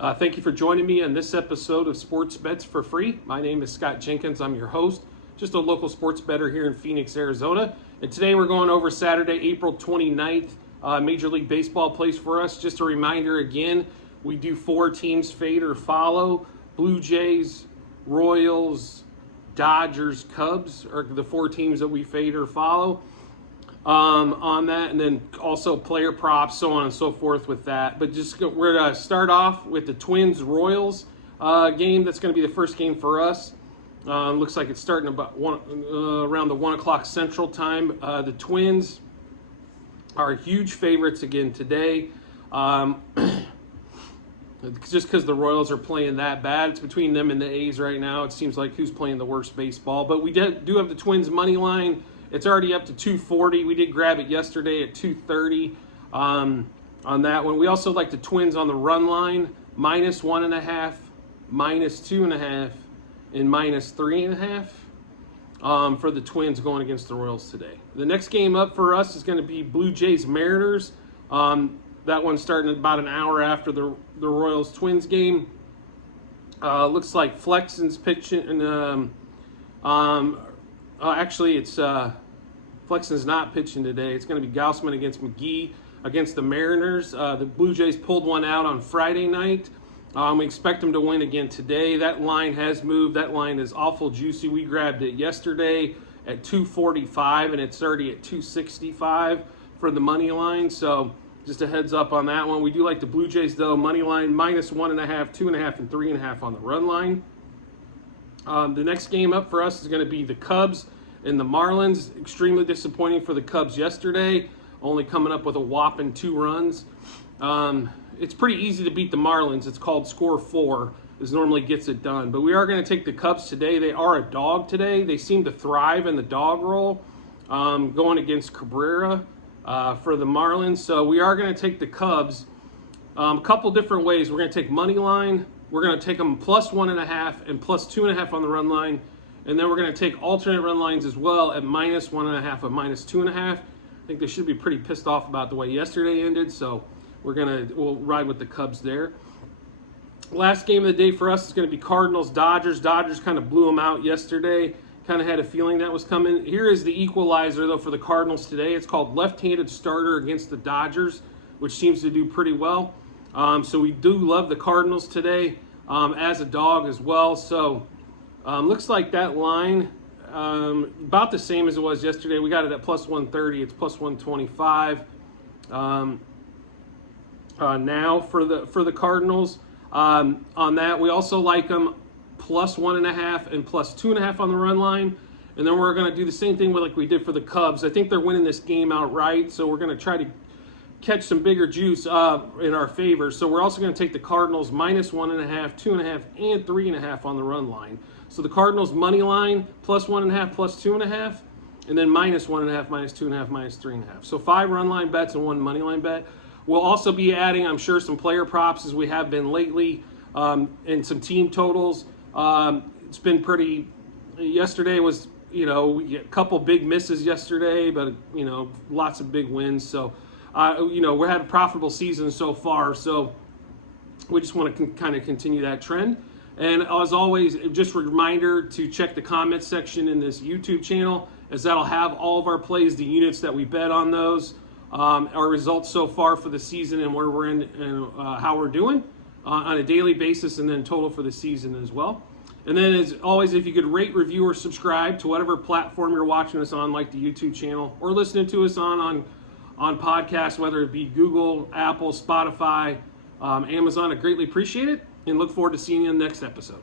Thank you for joining me on this episode of Sports Bets for Free. My name is Scott Jenkins. I'm your host, just a local sports bettor here in Phoenix, Arizona. And today we're going over Saturday, April 29th, Major League Baseball plays for us. Just a reminder again, we do 4 teams fade or follow. Blue Jays, Royals, Dodgers, Cubs are the 4 teams that we fade or follow on that, and then also player props, so on and so forth with that. But we're going to start off with the Twins-Royals game. That's going to be the first game for us. Looks like it's starting about around the 1 o'clock Central Time. The Twins are huge favorites again today. Just because the Royals are playing that bad. It's between them and the A's right now. It seems like who's playing the worst baseball. But we do have the Twins money line. It's already up to 240. We did grab it yesterday at 230 on that one. We also like the Twins on the run line, -1.5, -2.5, and -3.5 for the Twins going against the Royals today. The next game up for us is going to be Blue Jays Mariners. That one's starting about an hour after the Royals Twins game. Looks like Flexen's pitching, and actually it's Flexen's not pitching today. It's going to be Gausman against McGee against the Mariners. The Blue Jays pulled one out on Friday night. We expect them to win again today. That line has moved. That line is awful juicy. We grabbed it yesterday at 245, and it's already at 265 for the money line. So just a heads up on that one. We do like the Blue Jays, though. Money line -1.5, 2.5, and 3.5 on the run line. The next game up for us is going to be the Cubs and the Marlins. Extremely disappointing for the Cubs yesterday, only coming up with a whopping 2 runs. It's pretty easy to beat the Marlins. It's called score 4. This normally gets it done. But we are going to take the Cubs today. They are a dog today. They seem to thrive in the dog role, going against Cabrera for the Marlins. So we are going to take the Cubs a couple different ways. We're going to take money line. We're going to take them +1.5 and +2.5 on the run line. And then we're going to take alternate run lines as well at -1.5 and -2.5. I think they should be pretty pissed off about the way yesterday ended. So we'll ride with the Cubs there. Last game of the day for us is going to be Cardinals-Dodgers. Dodgers kind of blew them out yesterday. Kind of had a feeling that was coming. Here is the equalizer, though, for the Cardinals today. It's called left-handed starter against the Dodgers, which seems to do pretty well. So we do love the Cardinals today as a dog as well. So looks like that line about the same as it was yesterday. We got it at +130. It's +125 now for the Cardinals. On that, we also like them +1.5 and +2.5 on the run line. And then we're going to do the same thing like we did for the Cubs. I think they're winning this game outright, so we're going to try to catch some bigger juice in our favor. So we're also going to take the Cardinals -1.5, 2.5, and 3.5 on the run line. So the Cardinals money line +1.5, +2.5, and then -1.5, -2.5, -3.5. So 5 run line bets and 1 money line bet. We'll also be adding, I'm sure, some player props as we have been lately, and some team totals. It's been pretty. Yesterday was, a couple big misses yesterday, but lots of big wins. So. We had a profitable season so far, so we just want to kind of continue that trend. And as always, just a reminder to check the comments section in this YouTube channel, as that'll have all of our plays, the units that we bet on those, our results so far for the season and where we're in and how we're doing on a daily basis, and then total for the season as well. And then as always, if you could rate, review, or subscribe to whatever platform you're watching us on, like the YouTube channel, or listening to us on podcasts, whether it be Google, Apple, Spotify, Amazon. I greatly appreciate it, and look forward to seeing you in the next episode.